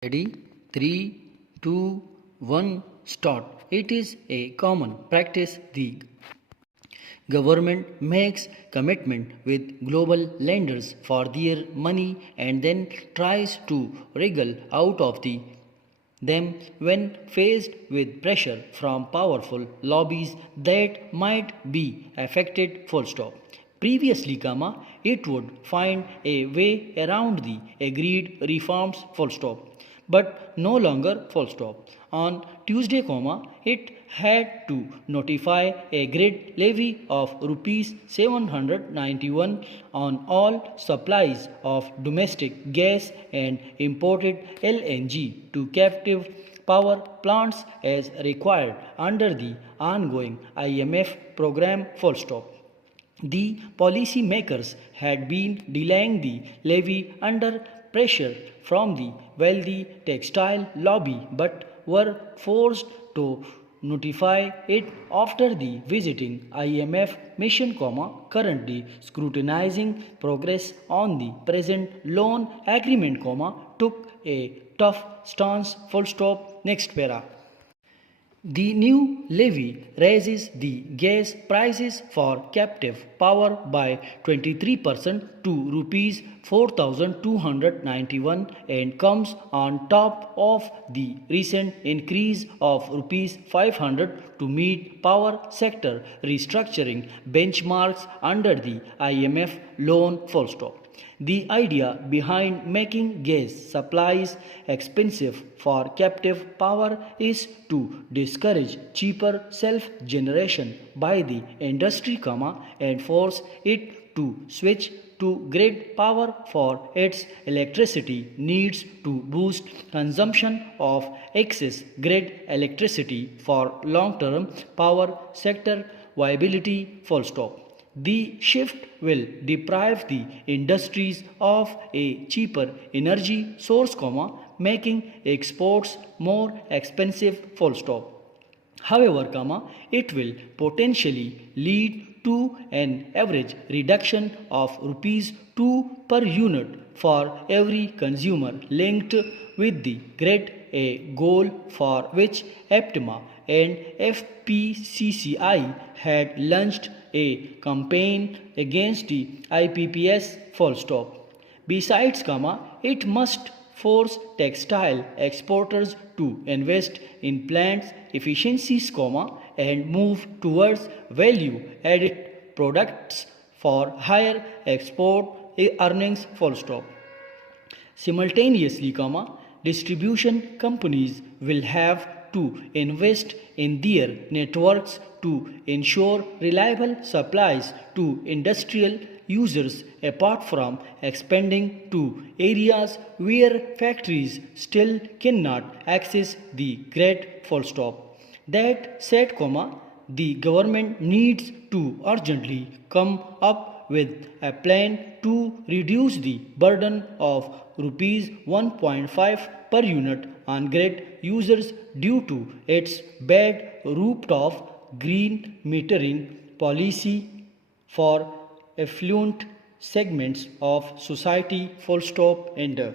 Ready? 3, 2, 1, start. It is a common practice the government makes commitment with global lenders for their money and then tries to wriggle out of them when faced with pressure from powerful lobbies that might be affected full stop. Previously, it would find a way around the agreed reforms full stop, but no longer full stop. On Tuesday, it had to notify a grid levy of rupees 791 on all supplies of domestic gas and imported LNG to captive power plants as required under the ongoing IMF program full stop. The policymakers had been delaying the levy under pressure from the wealthy textile lobby but were forced to notify it after the visiting IMF mission, currently scrutinizing progress on the present loan agreement, took a tough stance full stop. Next para. The new levy raises the gas prices for captive power by 23% to rupees 4,291 and comes on top of the recent increase of rupees 500 to meet power sector restructuring benchmarks under the IMF loan full stop. The idea behind making gas supplies expensive for captive power is to discourage cheaper self-generation by the industry, and force it to switch to grid power for its electricity needs to boost consumption of excess grid electricity for long-term power sector viability full stop. The shift will deprive the industries of a cheaper energy source, making exports more expensive full stop. However, it will potentially lead to an average reduction of rupees 2 per unit for every consumer linked with the grid, a goal for which EPTMA and FPCCI had launched a campaign against the IPPS full stop. Besides, it must force textile exporters to invest in plant efficiencies, and move towards value-added products for higher export earnings full stop. Simultaneously, distribution companies will have to invest in their networks to ensure reliable supplies to industrial users apart from expanding to areas where factories still cannot access the grid full stop. That said, the government needs to urgently come up with a plan to reduce the burden of rupees 1.5 per unit on grid users due to its bad rooftop green metering policy for affluent segments of society full stop. End.